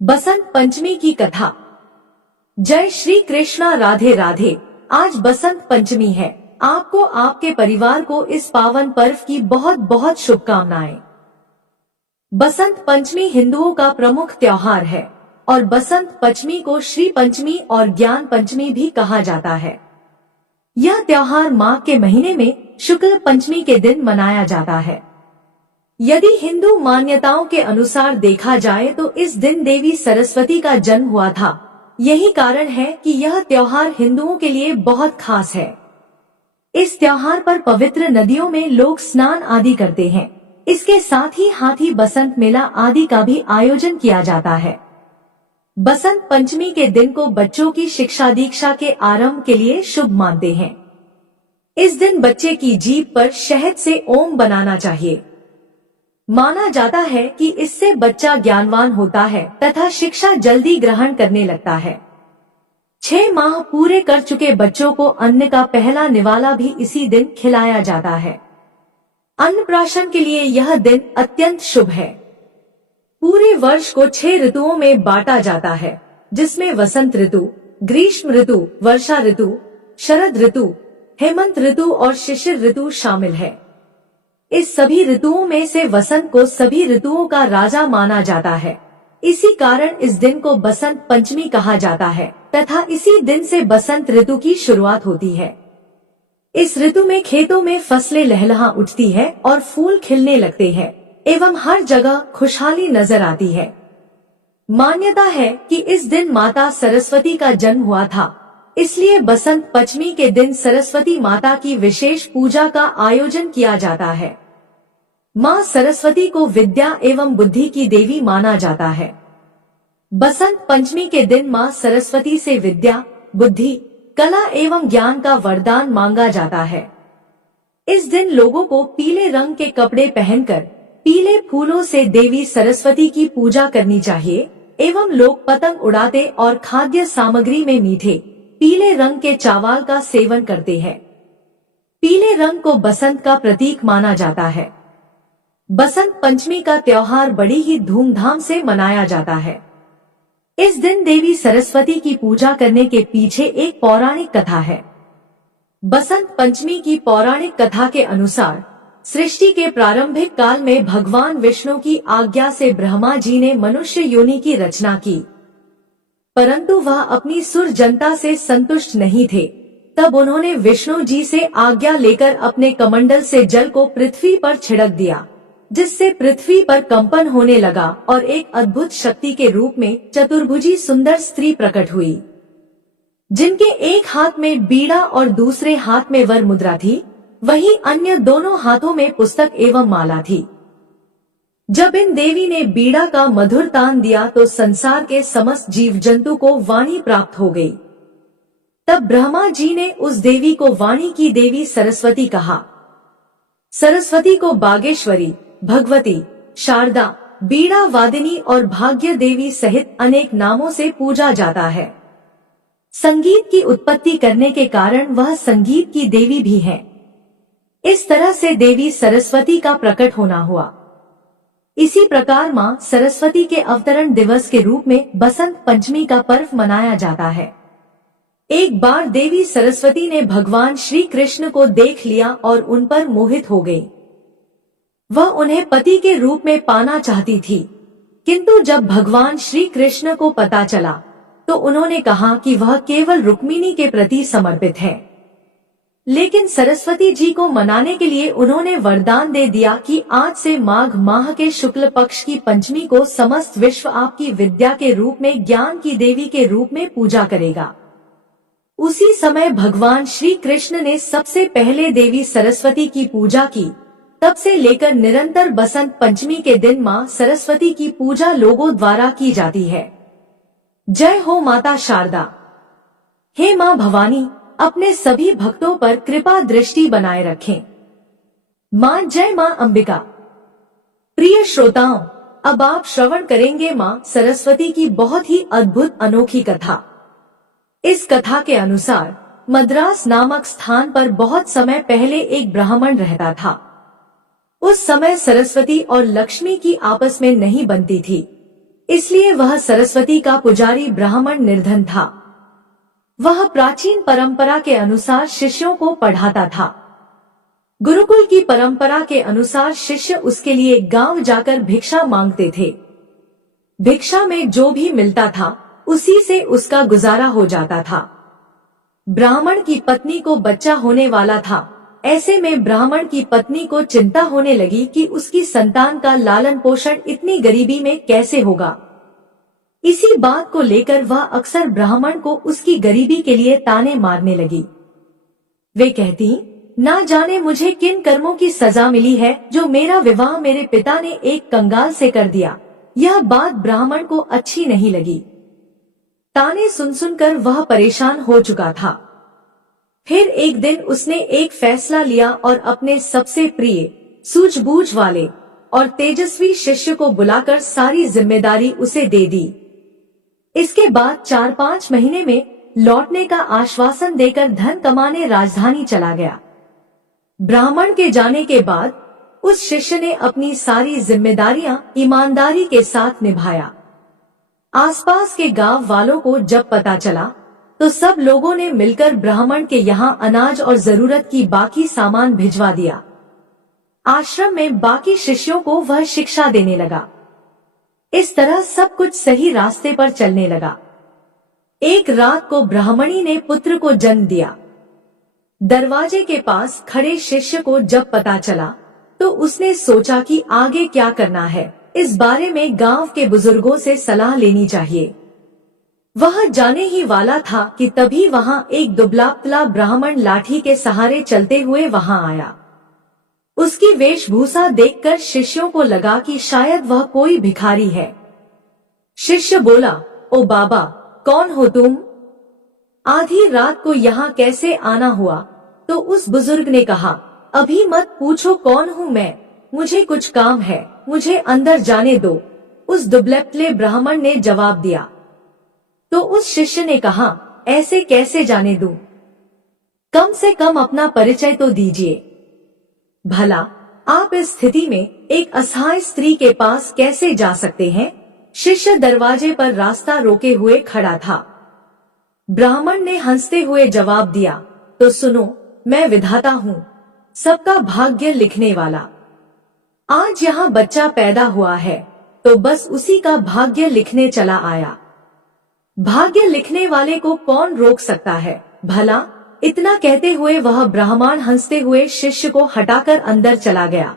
बसंत पंचमी की कथा। जय श्री कृष्णा, राधे राधे। आज बसंत पंचमी है। आपको, आपके परिवार को इस पावन पर्व की बहुत बहुत शुभकामनाएं। बसंत पंचमी हिंदुओं का प्रमुख त्योहार है और बसंत पंचमी को श्री पंचमी और ज्ञान पंचमी भी कहा जाता है। यह त्योहार माघ के महीने में शुक्ल पंचमी के दिन मनाया जाता है। यदि हिंदू मान्यताओं के अनुसार देखा जाए तो इस दिन देवी सरस्वती का जन्म हुआ था। यही कारण है कि यह त्योहार हिंदुओं के लिए बहुत खास है। इस त्योहार पर पवित्र नदियों में लोग स्नान आदि करते हैं। इसके साथ ही हाथी बसंत मेला आदि का भी आयोजन किया जाता है। बसंत पंचमी के दिन को बच्चों की शिक्षा दीक्षा के आरंभ के लिए शुभ मानते हैं। इस दिन बच्चे की जीभ पर शहद से ओम बनाना चाहिए। माना जाता है कि इससे बच्चा ज्ञानवान होता है तथा शिक्षा जल्दी ग्रहण करने लगता है। 6 माह पूरे कर चुके बच्चों को अन्न का पहला निवाला भी इसी दिन खिलाया जाता है। अन्नप्राशन के लिए यह दिन अत्यंत शुभ है। पूरे वर्ष को 6 ऋतुओं में बांटा जाता है, जिसमें वसंत ऋतु, ग्रीष्म ऋतु, वर्षा ऋतु, शरद ऋतु, हेमंत ऋतु और शिशिर ऋतु शामिल है। इस सभी ऋतुओं में से वसंत को सभी ऋतुओं का राजा माना जाता है। इसी कारण इस दिन को बसंत पंचमी कहा जाता है तथा इसी दिन से बसंत ऋतु की शुरुआत होती है। इस ऋतु में खेतों में फसलें लहलहा उठती है और फूल खिलने लगते हैं एवं हर जगह खुशहाली नजर आती है। मान्यता है कि इस दिन माता सरस्वती का जन्म हुआ था, इसलिए बसंत पंचमी के दिन सरस्वती माता की विशेष पूजा का आयोजन किया जाता है। माँ सरस्वती को विद्या एवं बुद्धि की देवी माना जाता है। बसंत पंचमी के दिन माँ सरस्वती से विद्या, बुद्धि, कला एवं ज्ञान का वरदान मांगा जाता है। इस दिन लोगों को पीले रंग के कपड़े पहनकर पीले फूलों से देवी सरस्वती की पूजा करनी चाहिए एवं लोग पतंग उड़ाते और खाद्य सामग्री में मीठे पीले रंग के चावल का सेवन करते हैं। पीले रंग को बसंत का प्रतीक माना जाता है। बसंत पंचमी का त्योहार बड़ी ही धूमधाम से मनाया जाता है। इस दिन देवी सरस्वती की पूजा करने के पीछे एक पौराणिक कथा है। बसंत पंचमी की पौराणिक कथा के अनुसार सृष्टि के प्रारंभिक काल में भगवान विष्णु की आज्ञा से ब्रह्मा जी ने मनुष्य योनि की रचना की, परंतु वह अपनी सुर जनता से संतुष्ट नहीं थे। तब उन्होंने विष्णु जी से आज्ञा लेकर अपने कमंडल से जल को पृथ्वी पर छिड़क दिया, जिससे पृथ्वी पर कंपन होने लगा और एक अद्भुत शक्ति के रूप में चतुर्भुजी सुंदर स्त्री प्रकट हुई, जिनके एक हाथ में बीड़ा और दूसरे हाथ में वर मुद्रा थी, वहीं अन्य दोनों हाथों में पुस्तक एवं माला थी। जब इन देवी ने बीड़ा का मधुर तान दिया तो संसार के समस्त जीव जंतु को वाणी प्राप्त हो गई। तब ब्रह्मा जी ने उस देवी को वाणी की देवी सरस्वती कहा। सरस्वती को बागेश्वरी, भगवती, शारदा, बीड़ा वादिनी और भाग्य देवी सहित अनेक नामों से पूजा जाता है। संगीत की उत्पत्ति करने के कारण वह संगीत की देवी भी है। इस तरह से देवी सरस्वती का प्रकट होना हुआ। इसी प्रकार माँ सरस्वती के अवतरण दिवस के रूप में बसंत पंचमी का पर्व मनाया जाता है। एक बार देवी सरस्वती ने भगवान श्री कृष्ण को देख लिया और उन पर मोहित हो गई। वह उन्हें पति के रूप में पाना चाहती थी, किंतु जब भगवान श्री कृष्ण को पता चला तो उन्होंने कहा कि वह केवल रुक्मिणी के प्रति समर्पित है। लेकिन सरस्वती जी को मनाने के लिए उन्होंने वरदान दे दिया कि आज से माघ माह के शुक्ल पक्ष की पंचमी को समस्त विश्व आपकी विद्या के रूप में ज्ञान की देवी के रूप में पूजा करेगा। उसी समय भगवान श्री कृष्ण ने सबसे पहले देवी सरस्वती की पूजा की। तब से लेकर निरंतर बसंत पंचमी के दिन माँ सरस्वती की पूजा लोगों द्वारा की जाती है। जय हो माता शारदा। हे माँ भवानी, अपने सभी भक्तों पर कृपा दृष्टि बनाए रखें। माँ जय माँ अंबिका। प्रिय श्रोताओं, अब आप श्रवण करेंगे माँ सरस्वती की बहुत ही अद्भुत अनोखी कथा। इस कथा के अनुसार मद्रास नामक स्थान पर बहुत समय पहले एक ब्राह्मण रहता था। उस समय सरस्वती और लक्ष्मी की आपस में नहीं बनती थी, इसलिए वह सरस्वती का पुजारी ब्राह्मण निर्धन था। वह प्राचीन परंपरा के अनुसार शिष्यों को पढ़ाता था। गुरुकुल की परंपरा के अनुसार शिष्य उसके लिए गांव जाकर भिक्षा मांगते थे। भिक्षा में जो भी मिलता था उसी से उसका गुजारा हो जाता था। ब्राह्मण की पत्नी को बच्चा होने वाला था। ऐसे में ब्राह्मण की पत्नी को चिंता होने लगी कि उसकी संतान का लालन पोषण इतनी गरीबी में कैसे होगा। इसी बात को लेकर वह अक्सर ब्राह्मण को उसकी गरीबी के लिए ताने मारने लगी। वे कहती, ना जाने मुझे किन कर्मों की सजा मिली है जो मेरा विवाह मेरे पिता ने एक कंगाल से कर दिया। यह बात ब्राह्मण को अच्छी नहीं लगी। ताने सुन सुनकर वह परेशान हो चुका था। फिर एक दिन उसने एक फैसला लिया और अपने सबसे प्रिय, सूझबूझ वाले और तेजस्वी शिष्य को बुलाकर सारी जिम्मेदारी उसे दे दी। इसके बाद 4-5 महीने में लौटने का आश्वासन देकर धन कमाने राजधानी चला गया। ब्राह्मण के जाने के बाद उस शिष्य ने अपनी सारी जिम्मेदारियां ईमानदारी के साथ निभाया। आसपास के गांव वालों को जब पता चला तो सब लोगों ने मिलकर ब्राह्मण के यहाँ अनाज और जरूरत की बाकी सामान भिजवा दिया। आश्रम में बाकी शिष्यों को वह शिक्षा देने लगा। इस तरह सब कुछ सही रास्ते पर चलने लगा। एक रात को ब्राह्मणी ने पुत्र को जन्म दिया। दरवाजे के पास खड़े शिष्य को जब पता चला तो उसने सोचा कि आगे क्या करना है। इस बारे में गांव के बुजुर्गों से सलाह लेनी चाहिए। वह जाने ही वाला था कि तभी वहां एक दुबला-पतला ब्राह्मण लाठी के सहारे चलते हुए वहां आया। उसकी वेशभूषा देखकर शिष्यों को लगा कि शायद वह कोई भिखारी है। शिष्य बोला, ओ बाबा, कौन हो तुम? आधी रात को यहाँ कैसे आना हुआ? तो उस बुजुर्ग ने कहा, अभी मत पूछो कौन हूँ मैं, मुझे कुछ काम है, मुझे अंदर जाने दो। उस दुबले-पतले ब्राह्मण ने जवाब दिया। तो उस शिष्य ने कहा, ऐसे कैसे जाने दूं? कम से कम अपना परिचय तो दीजिए। भला आप इस स्थिति में एक असहाय स्त्री के पास कैसे जा सकते हैं? शिष्य दरवाजे पर रास्ता रोके हुए खड़ा था। ब्राह्मण ने हंसते हुए जवाब दिया, तो सुनो, मैं विधाता हूँ, सबका भाग्य लिखने वाला। आज यहाँ बच्चा पैदा हुआ है तो बस उसी का भाग्य लिखने चला आया। भाग्य लिखने वाले को कौन रोक सकता है भला? इतना कहते हुए वह ब्राह्मण हंसते हुए शिष्य को हटाकर अंदर चला गया।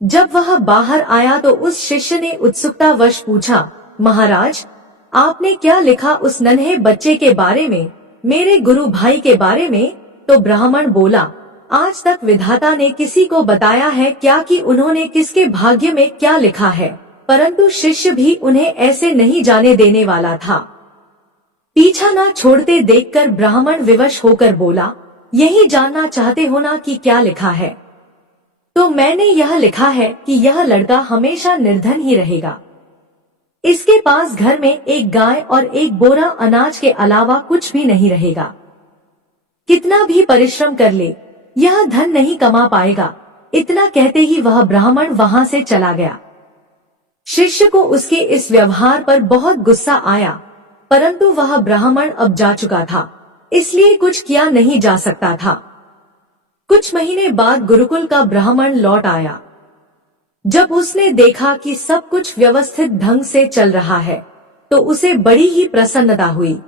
जब वह बाहर आया तो उस शिष्य ने उत्सुकतावश पूछा, महाराज, आपने क्या लिखा उस नन्हे बच्चे के बारे में, मेरे गुरु भाई के बारे में? तो ब्राह्मण बोला, आज तक विधाता ने किसी को बताया है क्या कि उन्होंने किसके भाग्य में क्या लिखा है, परंतु शिष्य भी उन्हें ऐसे नहीं जाने देने वाला था। पीछा न छोड़ते देखकर ब्राह्मण विवश होकर बोला, यही जानना चाहते हो ना कि क्या लिखा है? तो मैंने यह लिखा है कि यह लड़का हमेशा निर्धन ही रहेगा। इसके पास घर में एक गाय और एक बोरा अनाज के अलावा कुछ भी नहीं रहेगा। कितना भी परिश्रम कर ले, यह धन नहीं कमा पाएगा। इतना कहते ही वह ब्राह्मण वहां से चला गया। शिष्य को उसके इस व्यवहार पर बहुत गुस्सा आया, परंतु वह ब्राह्मण अब जा चुका था, इसलिए कुछ किया नहीं जा सकता था। कुछ महीने बाद गुरुकुल का ब्राह्मण लौट आया। जब उसने देखा कि सब कुछ व्यवस्थित ढंग से चल रहा है तो उसे बड़ी ही प्रसन्नता हुई।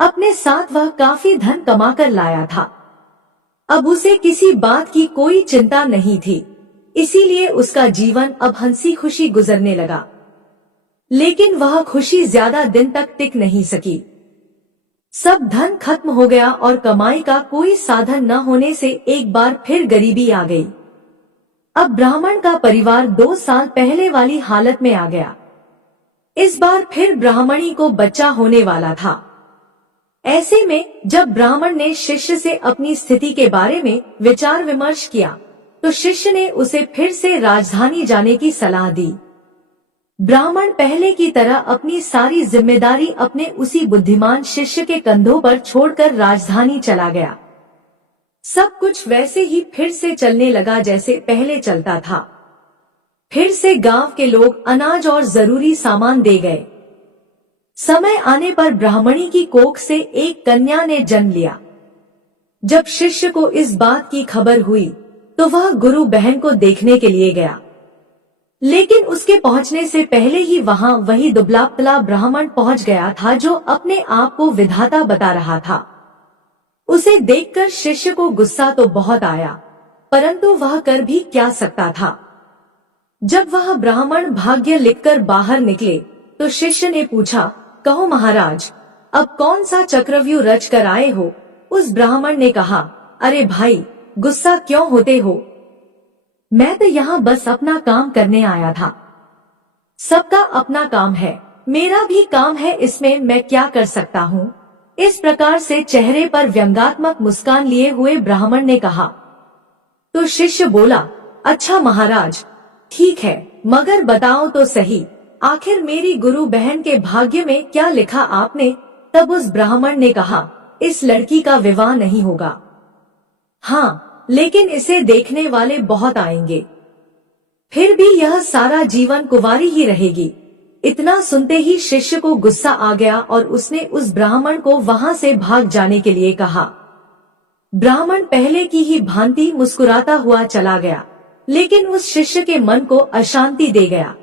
अपने साथ वह काफी धन कमाकर लाया था। अब उसे किसी बात की कोई चिंता नहीं थी, इसीलिए उसका जीवन अब हंसी खुशी गुजरने लगा। लेकिन वह खुशी ज्यादा दिन तक टिक नहीं सकी। सब धन खत्म हो गया और कमाई का कोई साधन न होने से एक बार फिर गरीबी आ गई। अब ब्राह्मण का परिवार 2 साल पहले वाली हालत में आ गया। इस बार फिर ब्राह्मणी को बच्चा होने वाला था। ऐसे में जब ब्राह्मण ने शिष्य से अपनी स्थिति के बारे में विचार विमर्श किया तो शिष्य ने उसे फिर से राजधानी जाने की सलाह दी। ब्राह्मण पहले की तरह अपनी सारी जिम्मेदारी अपने उसी बुद्धिमान शिष्य के कंधों पर छोड़कर राजधानी चला गया। सब कुछ वैसे ही फिर से चलने लगा जैसे पहले चलता था। फिर से गांव के लोग अनाज और जरूरी सामान दे गए। समय आने पर ब्राह्मणी की कोख से एक कन्या ने जन्म लिया। जब शिष्य को इस बात की खबर हुई तो वह गुरु बहन को देखने के लिए गया, लेकिन उसके पहुंचने से पहले ही वहां वही दुबला पतला ब्राह्मण पहुंच गया था जो अपने आप को विधाता बता रहा था। उसे देखकर शिष्य को गुस्सा तो बहुत आया, परंतु वह कर भी क्या सकता था। जब वह ब्राह्मण भाग्य लिखकर बाहर निकले तो शिष्य ने पूछा, कहो महाराज, अब कौन सा चक्रव्यूह रच कर आए हो? उस ब्राह्मण ने कहा, अरे भाई, गुस्सा क्यों होते हो? मैं तो यहाँ बस अपना काम करने आया था। सबका अपना काम है, मेरा भी काम है, इसमें मैं क्या कर सकता हूँ? इस प्रकार से चेहरे पर व्यंग्यात्मक मुस्कान लिए हुए ब्राह्मण ने कहा। तो शिष्य बोला, अच्छा महाराज, ठीक है, मगर बताओ तो सही, आखिर मेरी गुरु बहन के भाग्य में क्या लिखा आपने? तब उस ब्राह्मण ने कहा, इस लड़की का विवाह नहीं होगा। हाँ, लेकिन इसे देखने वाले बहुत आएंगे, फिर भी यह सारा जीवन कुंवारी ही रहेगी। इतना सुनते ही शिष्य को गुस्सा आ गया और उसने उस ब्राह्मण को वहां से भाग जाने के लिए कहा। ब्राह्मण पहले की ही भांति मुस्कुराता हुआ चला गया, लेकिन उस शिष्य के मन को अशांति दे गया।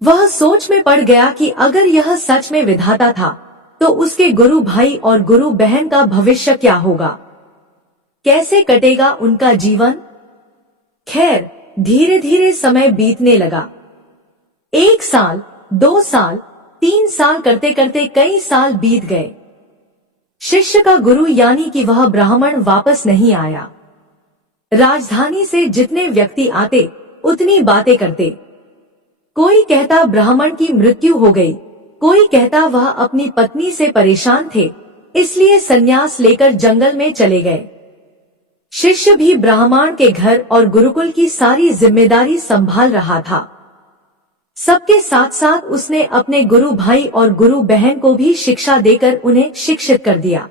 वह सोच में पड़ गया कि अगर यह सच में विधाता था तो उसके गुरु भाई और गुरु बहन का भविष्य क्या होगा, कैसे कटेगा उनका जीवन? खैर, धीरे धीरे समय बीतने लगा। 1 साल, 2 साल, 3 साल करते करते कई साल बीत गए। शिष्य का गुरु यानी कि वह ब्राह्मण वापस नहीं आया। राजधानी से जितने व्यक्ति आते उतनी बातें करते। कोई कहता ब्राह्मण की मृत्यु हो गई, कोई कहता वह अपनी पत्नी से परेशान थे, इसलिए संन्यास लेकर जंगल में चले गए। शिष्य भी ब्राह्मण के घर और गुरुकुल की सारी जिम्मेदारी संभाल रहा था। सबके साथ साथ उसने अपने गुरु भाई और गुरु बहन को भी शिक्षा देकर उन्हें शिक्षित कर दिया।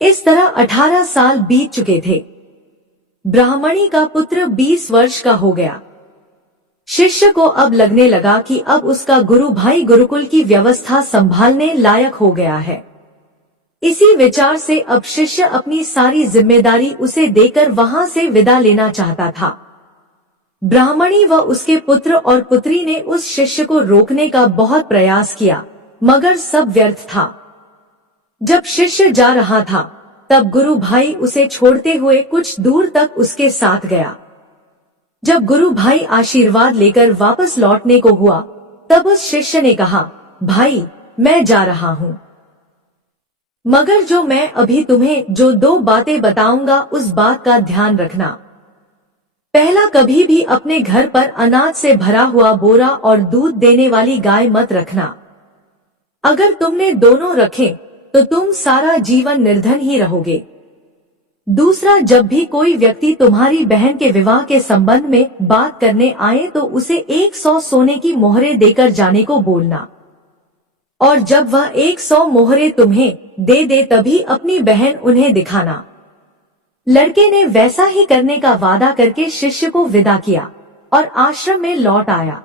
इस तरह 18 साल बीत चुके थे। ब्राह्मणी का पुत्र 20 वर्ष का हो गया। शिष्य को अब लगने लगा कि अब उसका गुरु भाई गुरुकुल की व्यवस्था संभालने लायक हो गया है। इसी विचार से अब शिष्य अपनी सारी जिम्मेदारी उसे देकर वहां से विदा लेना चाहता था। ब्राह्मणी व उसके पुत्र और पुत्री ने उस शिष्य को रोकने का बहुत प्रयास किया, मगर सब व्यर्थ था। जब शिष्य जा रहा था तब गुरु भाई उसे छोड़ते हुए कुछ दूर तक उसके साथ गया। जब गुरु भाई आशीर्वाद लेकर वापस लौटने को हुआ तब उस शिष्य ने कहा, भाई, मैं जा रहा हूँ, मगर जो मैं अभी तुम्हें जो 2 बातें बताऊंगा उस बात का ध्यान रखना। पहला, कभी भी अपने घर पर अनाज से भरा हुआ बोरा और दूध देने वाली गाय मत रखना। अगर तुमने दोनों रखे तो तुम सारा जीवन निर्धन ही रहोगे। दूसरा, जब भी कोई व्यक्ति तुम्हारी बहन के विवाह के संबंध में बात करने आए तो उसे 100 सोने की मोहरें देकर जाने को बोलना, और जब वह 100 मोहरें तुम्हें दे दे तभी अपनी बहन उन्हें दिखाना। लड़के ने वैसा ही करने का वादा करके शिष्य को विदा किया और आश्रम में लौट आया।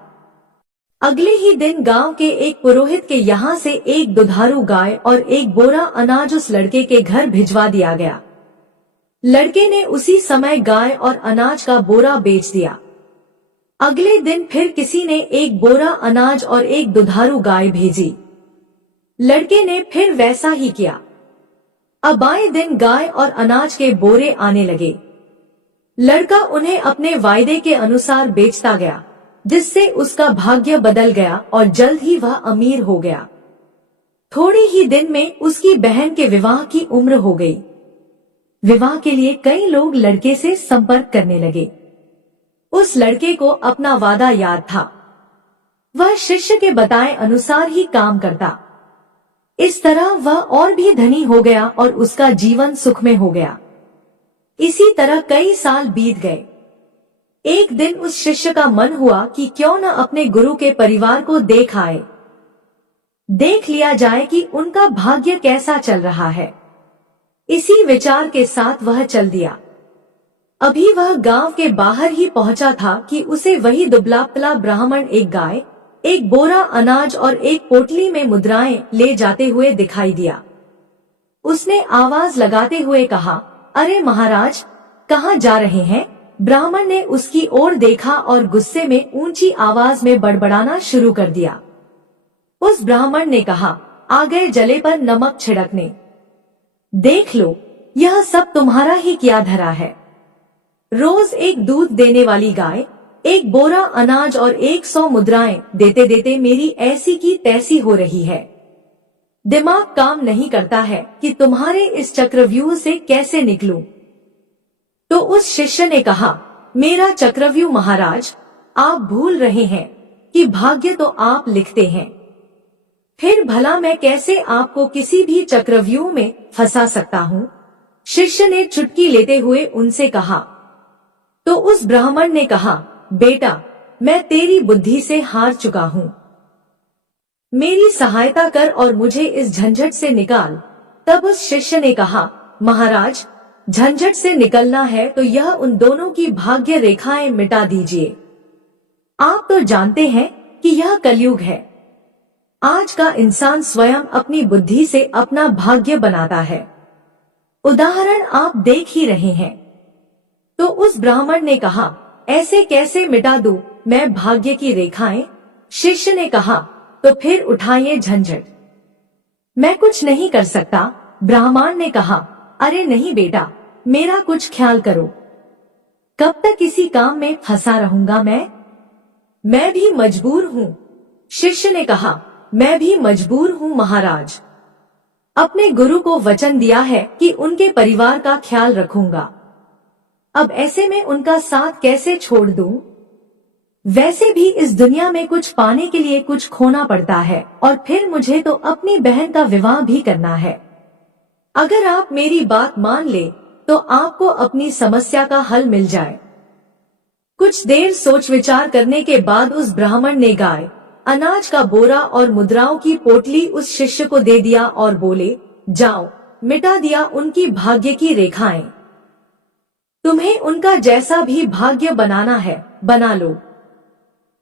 अगले ही दिन गांव के एक पुरोहित के यहाँ से एक दुधारू गाय और एक बोरा अनाज उस लड़के के घर भिजवा दिया गया। लड़के ने उसी समय गाय और अनाज का बोरा बेच दिया। अगले दिन फिर किसी ने एक बोरा अनाज और एक दुधारू गाय भेजी। लड़के ने फिर वैसा ही किया। अब आए दिन गाय और अनाज के बोरे आने लगे। लड़का उन्हें अपने वायदे के अनुसार बेचता गया, जिससे उसका भाग्य बदल गया और जल्द ही वह अमीर हो गया। थोड़े ही दिन में उसकी बहन के विवाह की उम्र हो गई। विवाह के लिए कई लोग लड़के से संपर्क करने लगे। उस लड़के को अपना वादा याद था। वह शिष्य के बताए अनुसार ही काम करता। इस तरह वह और भी धनी हो गया और उसका जीवन सुखमय हो गया। इसी तरह कई साल बीत गए। एक दिन उस शिष्य का मन हुआ कि क्यों न अपने गुरु के परिवार को देख आए, देख लिया जाए कि उनका भाग्य कैसा चल रहा है। इसी विचार के साथ वह चल दिया। अभी वह गांव के बाहर ही पहुंचा था कि उसे वही दुबला पतला ब्राह्मण एक गाय, एक बोरा अनाज और एक पोटली में मुद्राएं ले जाते हुए दिखाई दिया। उसने आवाज लगाते हुए कहा, अरे महाराज, कहाँ जा रहे हैं? ब्राह्मण ने उसकी ओर देखा और गुस्से में ऊंची आवाज में बड़बड़ाना शुरू कर दिया। उस ब्राह्मण ने कहा, आ गए जले पर नमक छिड़कने। देख लो, यह सब तुम्हारा ही किया धरा है। रोज एक दूध देने वाली गाय, एक बोरा अनाज और 100 मुद्राएं देते देते मेरी ऐसी की तैसी हो रही है। दिमाग काम नहीं करता है कि तुम्हारे इस चक्रव्यूह से कैसे निकलूं। तो उस शिष्य ने कहा, मेरा चक्रव्यूह महाराज, आप भूल रहे हैं कि भाग्य तो आप लिखते हैं। फिर भला मैं कैसे आपको किसी भी चक्रव्यूह में फंसा सकता हूँ? शिष्य ने चुटकी लेते हुए उनसे कहा। तो उस ब्राह्मण ने कहा, बेटा, मैं तेरी बुद्धि से हार चुका हूँ, मेरी सहायता कर और मुझे इस झंझट से निकाल। तब उस शिष्य ने कहा, महाराज, झंझट से निकलना है तो यह उन दोनों की भाग्य रेखाएं मिटा दीजिए। आप तो जानते हैं कि यह कलयुग है। आज का इंसान स्वयं अपनी बुद्धि से अपना भाग्य बनाता है। उदाहरण आप देख ही रहे हैं। तो उस ब्राह्मण ने कहा, ऐसे कैसे मिटा दूं मैं भाग्य की रेखाएं? शिष्य ने कहा, तो फिर उठाइए झंझट। मैं कुछ नहीं कर सकता। ब्राह्मण ने कहा, अरे नहीं बेटा, मेरा कुछ ख्याल करो। कब तक इसी काम में फंसा रहूंगा मैं भी मजबूर हूँ। शिष्य ने कहा, मैं भी मजबूर हूँ महाराज। अपने गुरु को वचन दिया है कि उनके परिवार का ख्याल रखूंगा। अब ऐसे में उनका साथ कैसे छोड़ दूं? वैसे भी इस दुनिया में कुछ पाने के लिए कुछ खोना पड़ता है, और फिर मुझे तो अपनी बहन का विवाह भी करना है। अगर आप मेरी बात मान ले तो आपको अपनी समस्या का हल मिल जाए। कुछ देर सोच विचार करने के बाद उस ब्राह्मण ने गाय, अनाज का बोरा और मुद्राओं की पोटली उस शिष्य को दे दिया और बोले, जाओ, मिटा दिया उनकी भाग्य की रेखाएं। तुम्हें उनका जैसा भी भाग्य बनाना है बना लो,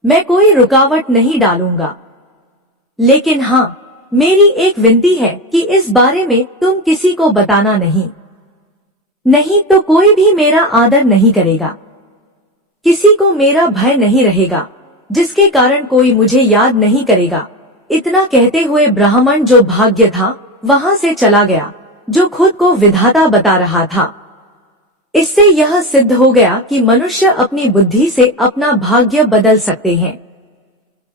मैं कोई रुकावट नहीं डालूंगा। लेकिन हाँ, मेरी एक विनती है कि इस बारे में तुम किसी को बताना नहीं तो कोई भी मेरा आदर नहीं करेगा, किसी को मेरा भय नहीं रहेगा, जिसके कारण कोई मुझे याद नहीं करेगा। इतना कहते हुए ब्राह्मण जो भाग्य था वहां से चला गया, जो खुद को विधाता बता रहा था। इससे यह सिद्ध हो गया कि मनुष्य अपनी बुद्धि से अपना भाग्य बदल सकते हैं।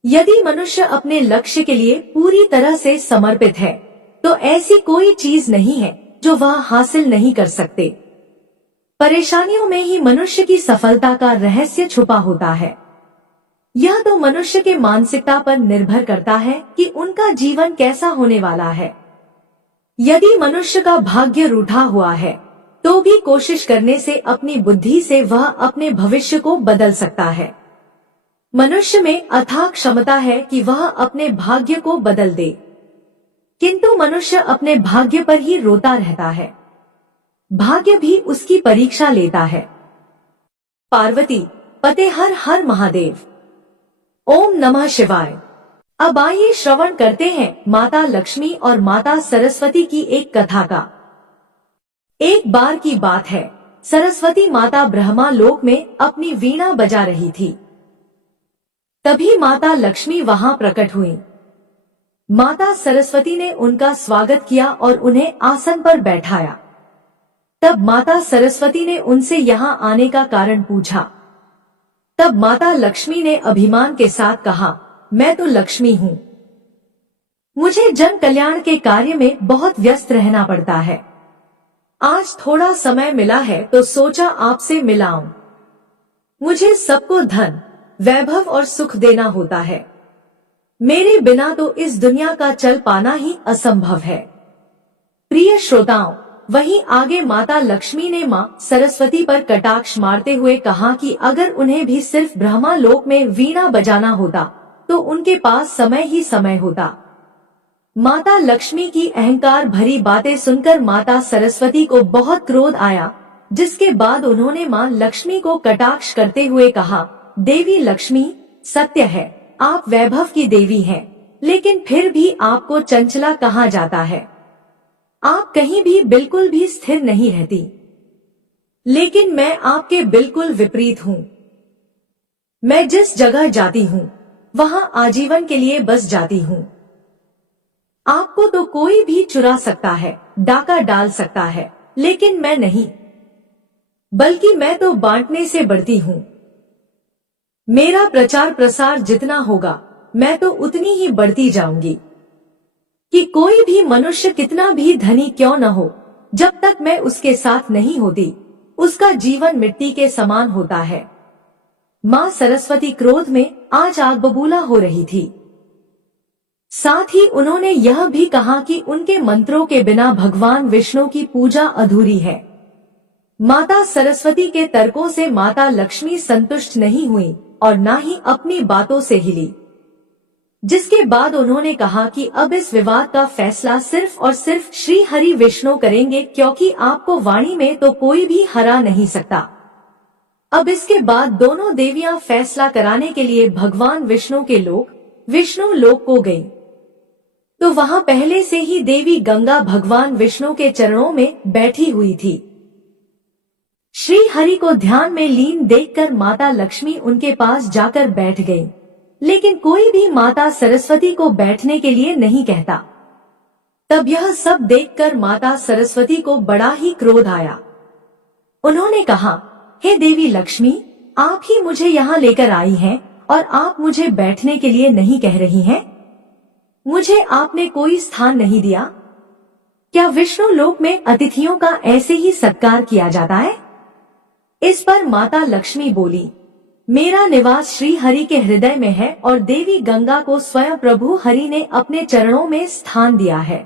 यदि मनुष्य अपने लक्ष्य के लिए पूरी तरह से समर्पित है तो ऐसी कोई चीज नहीं है जो वह हासिल नहीं कर सकते। परेशानियों में ही मनुष्य की सफलता का रहस्य छुपा होता है। यह तो मनुष्य के मानसिकता पर निर्भर करता है कि उनका जीवन कैसा होने वाला है। यदि मनुष्य का भाग्य रूठा हुआ है तो भी कोशिश करने से अपनी बुद्धि से वह अपने भविष्य को बदल सकता है। मनुष्य में अथाह क्षमता है कि वह अपने भाग्य को बदल दे, किंतु मनुष्य अपने भाग्य पर ही रोता रहता है। भाग्य भी उसकी परीक्षा लेता है। पार्वती पते हर हर महादेव। ओम नमः शिवाय। अब आइए श्रवण करते हैं माता लक्ष्मी और माता सरस्वती की एक कथा का। एक बार की बात है, सरस्वती माता ब्रह्मा लोक में अपनी वीणा बजा रही थी। तभी माता लक्ष्मी वहां प्रकट हुई। माता सरस्वती ने उनका स्वागत किया और उन्हें आसन पर बैठाया। तब माता सरस्वती ने उनसे यहाँ आने का कारण पूछा। तब माता लक्ष्मी ने अभिमान के साथ कहा, मैं तो लक्ष्मी हूँ, मुझे जन कल्याण के कार्य में बहुत व्यस्त रहना पड़ता है। आज थोड़ा समय मिला है तो सोचा आपसे मिलाऊं। मुझे सबको धन, वैभव और सुख देना होता है। मेरे बिना तो इस दुनिया का चल पाना ही असंभव है। प्रिय श्रोताओं, वहीं आगे माता लक्ष्मी ने मां सरस्वती पर कटाक्ष मारते हुए कहा कि अगर उन्हें भी सिर्फ ब्रह्मा लोक में वीणा बजाना होता तो उनके पास समय ही समय होता। माता लक्ष्मी की अहंकार भरी बातें सुनकर माता सरस्वती को बहुत क्रोध आया, जिसके बाद उन्होंने मां लक्ष्मी को कटाक्ष करते हुए कहा, देवी लक्ष्मी, सत्य है आप वैभव की देवी हैं, लेकिन फिर भी आपको चंचला कहा जाता है। आप कहीं भी बिल्कुल भी स्थिर नहीं रहती। लेकिन मैं आपके बिल्कुल विपरीत हूँ। मैं जिस जगह जाती हूँ वहाँ आजीवन के लिए बस जाती हूँ। आपको तो कोई भी चुरा सकता है, डाका डाल सकता है, लेकिन मैं नहीं, बल्कि मैं तो बांटने से बढ़ती हूँ। मेरा प्रचार प्रसार जितना होगा मैं तो उतनी ही बढ़ती जाऊंगी कि कोई भी मनुष्य कितना भी धनी क्यों न हो, जब तक मैं उसके साथ नहीं होती उसका जीवन मिट्टी के समान होता है। मां सरस्वती क्रोध में आज आग बबूला हो रही थी। साथ ही उन्होंने यह भी कहा कि उनके मंत्रों के बिना भगवान विष्णु की पूजा अधूरी है। माता सरस्वती के तर्कों से माता लक्ष्मी संतुष्ट नहीं हुई और न ही अपनी बातों से हिली, जिसके बाद उन्होंने कहा कि अब इस विवाद का फैसला सिर्फ और सिर्फ श्री हरि विष्णु करेंगे, क्योंकि आपको वाणी में तो कोई भी हरा नहीं सकता। अब इसके बाद दोनों देवियां फैसला कराने के लिए भगवान विष्णु के लोक विष्णु लोक को गईं। तो वहां पहले से ही देवी गंगा भगवान विष्णु के चरणों में बैठी हुई थी। श्री हरि को ध्यान में लीन देखकर माता लक्ष्मी उनके पास जाकर बैठ गई, लेकिन कोई भी माता सरस्वती को बैठने के लिए नहीं कहता। तब यह सब देखकर माता सरस्वती को बड़ा ही क्रोध आया। उन्होंने कहा, हे देवी लक्ष्मी, आप ही मुझे यहाँ लेकर आई हैं और आप मुझे बैठने के लिए नहीं कह रही हैं। मुझे आपने कोई स्थान नहीं दिया। क्या विष्णु लोक में अतिथियों का ऐसे ही सत्कार किया जाता है? इस पर माता लक्ष्मी बोली, मेरा निवास श्री हरि के हृदय में है और देवी गंगा को स्वयं प्रभु हरि ने अपने चरणों में स्थान दिया है।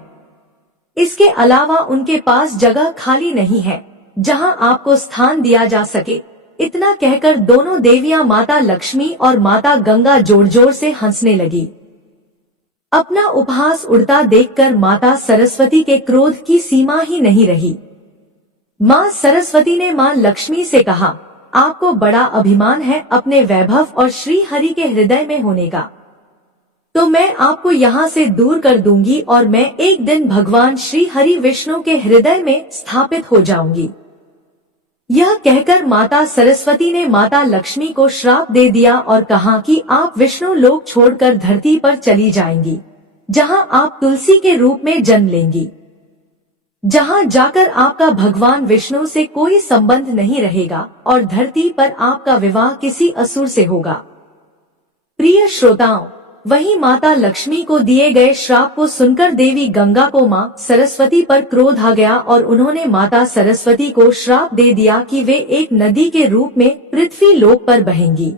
इसके अलावा उनके पास जगह खाली नहीं है जहां आपको स्थान दिया जा सके। इतना कहकर दोनों देवियां माता लक्ष्मी और माता गंगा जोर जोर से हंसने लगी। अपना उपहास उड़ता देखकर माता सरस्वती के क्रोध की सीमा ही नहीं रही। मां सरस्वती ने मां लक्ष्मी से कहा, आपको बड़ा अभिमान है अपने वैभव और श्री हरि के हृदय में होने का, तो मैं आपको यहाँ से दूर कर दूंगी और मैं एक दिन भगवान श्री हरि विष्णु के हृदय में स्थापित हो जाऊंगी। यह कहकर माता सरस्वती ने माता लक्ष्मी को श्राप दे दिया और कहा कि आप विष्णु लोक छोड़कर धरती पर चली जाएंगी, जहाँ आप तुलसी के रूप में जन्म लेंगी, जहाँ जाकर आपका भगवान विष्णु से कोई संबंध नहीं रहेगा और धरती पर आपका विवाह किसी असुर से होगा। प्रिय श्रोताओं, वहीं माता लक्ष्मी को दिए गए श्राप को सुनकर देवी गंगा को मां सरस्वती पर क्रोध आ गया और उन्होंने माता सरस्वती को श्राप दे दिया कि वे एक नदी के रूप में पृथ्वी लोक पर बहेंगी।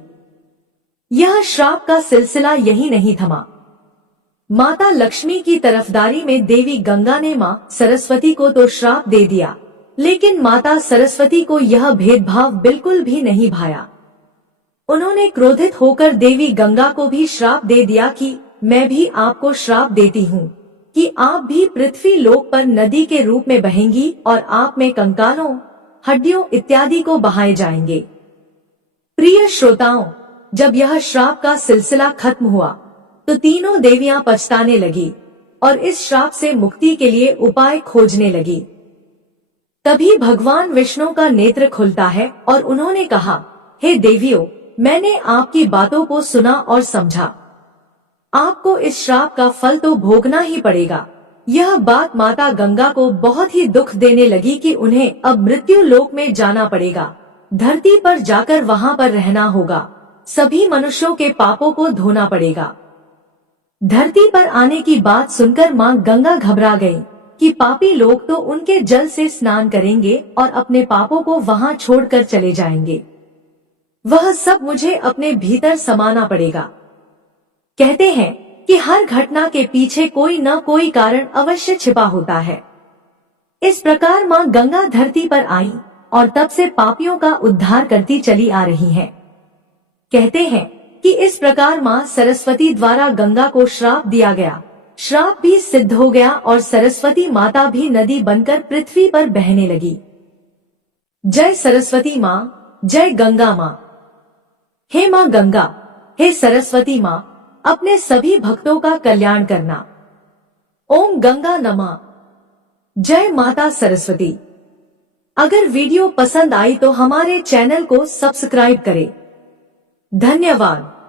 यह श्राप का सिलसिला यही नहीं थमा। माता लक्ष्मी की तरफदारी में देवी गंगा ने मां सरस्वती को तो श्राप दे दिया, लेकिन माता सरस्वती को यह भेदभाव बिल्कुल भी नहीं भाया। उन्होंने क्रोधित होकर देवी गंगा को भी श्राप दे दिया कि मैं भी आपको श्राप देती हूँ कि आप भी पृथ्वी लोक पर नदी के रूप में बहेंगी और आप में कंकालों, हड्डियों इत्यादि को बहाए जाएंगे। प्रिय श्रोताओं, जब यह श्राप का सिलसिला खत्म हुआ तो तीनों देवियां पछताने लगी और इस श्राप से मुक्ति के लिए उपाय खोजने लगी। तभी भगवान विष्णु का नेत्र खुलता है और उन्होंने कहा, हे देवियों, मैंने आपकी बातों को सुना और समझा। आपको इस श्राप का फल तो भोगना ही पड़ेगा। यह बात माता गंगा को बहुत ही दुख देने लगी कि उन्हें अब मृत्यु लोक में जाना पड़ेगा, धरती पर जाकर वहां पर रहना होगा, सभी मनुष्यों के पापों को धोना पड़ेगा। धरती पर आने की बात सुनकर मां गंगा घबरा गई कि पापी लोग तो उनके जल से स्नान करेंगे और अपने पापों को वहां छोड़कर चले जाएंगे। वह सब मुझे अपने भीतर समाना पड़ेगा। कहते हैं कि हर घटना के पीछे कोई न कोई कारण अवश्य छिपा होता है। इस प्रकार मां गंगा धरती पर आई और तब से पापियों का उद्धार करती चली आ रही हैं। कहते हैं कि इस प्रकार मां सरस्वती द्वारा गंगा को श्राप दिया गया। श्राप भी सिद्ध हो गया और सरस्वती माता भी नदी बनकर पृथ्वी पर बहने लगी। जय सरस्वती माँ, जय गंगा माँ। हे माँ गंगा, हे सरस्वती माँ, अपने सभी भक्तों का कल्याण करना। ओम गंगा नमः। जय माता सरस्वती। अगर वीडियो पसंद आई तो हमारे चैनल को सब्सक्राइब करें। धन्यवाद।